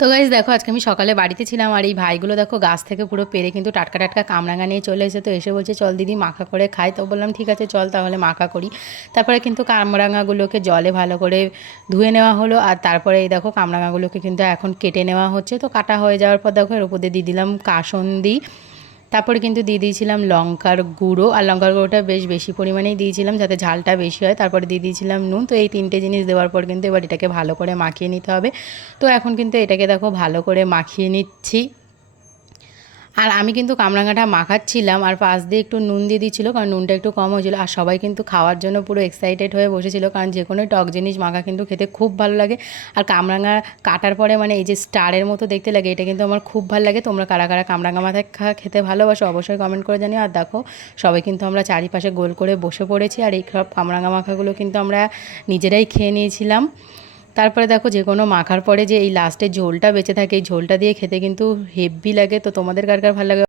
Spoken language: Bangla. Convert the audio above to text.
তো গাইস দেখো, আজকে আমি সকালে বাড়িতে ছিলাম আর এই ভাইগুলো দেখো গাছ থেকে পুরো পেরে কিন্তু টাটকা টাটকা কামরাঙা নিয়ে চলে এসে, তো এসে বলছে চল দিদি মাখা করে খাই। তো বললাম ঠিক আছে চল তাহলে মাখা করি। তারপরে কিন্তু কামরাঙাগুলোকে জলে ভালো করে ধুয়ে নেওয়া হলো, আর তারপরে এই দেখো কামরাঙাগুলোকে কিন্তু এখন কেটে নেওয়া হচ্ছে। তো কাটা হয়ে যাওয়ার পর দেখো এর উপর দিয়ে দিলাম কাসুন্দি, তারপরে কিন্তু দিয়ে দিয়েছিলাম লঙ্কার গুঁড়ো, আর লঙ্কার গুঁড়োটা বেশ বেশি পরিমাণেই দিয়েছিলাম যাতে ঝালটা বেশি হয়। তারপরে দিয়ে দিয়েছিলাম নুন। তো এই তিনটে জিনিস দেওয়ার পর কিন্তু এবার এটাকে ভালো করে মাখিয়ে নিতে হবে। তো এখন কিন্তু এটাকে দেখো ভালো করে মাখিয়ে নিচ্ছি। আর আমি কিন্তু কামরাঙাটা মাখাচ্ছিলাম আর পাশ দিয়ে একটু নুন দিয়ে দিচ্ছিলো, কারণ নুনটা একটু কম হয়েছিলো। আর সবাই কিন্তু খাওয়ার জন্য পুরো এক্সাইটেড হয়ে বসেছিল, কারণ যে কোনো টক জিনিস মাখা কিন্তু খেতে খুব ভালো লাগে। আর কামরাঙা কাটার পরে মানে এই যে স্টারের মতো দেখতে লাগে, এটা কিন্তু আমার খুব ভালো লাগে। তোমরা কারা কারা কামরাঙা মাথা খেতে ভালোবাসো অবশ্যই কমেন্ট করে জানিও। আর দেখো সবাই কিন্তু আমরা চারিপাশে গোল করে বসে পড়েছি, আর এই সব কামরাঙা মাখাগুলো কিন্তু আমরা নিজেরাই খেয়ে নিয়েছিলাম। তারপরে দেখো যে কোনো মাখার পরে যে এই লাস্টের ঝোলটা বেঁচে থাকে, এই ঝোলটা দিয়ে খেতে কিন্তু হেভি লাগে। তো তোমাদের কার কার ভালো লাগে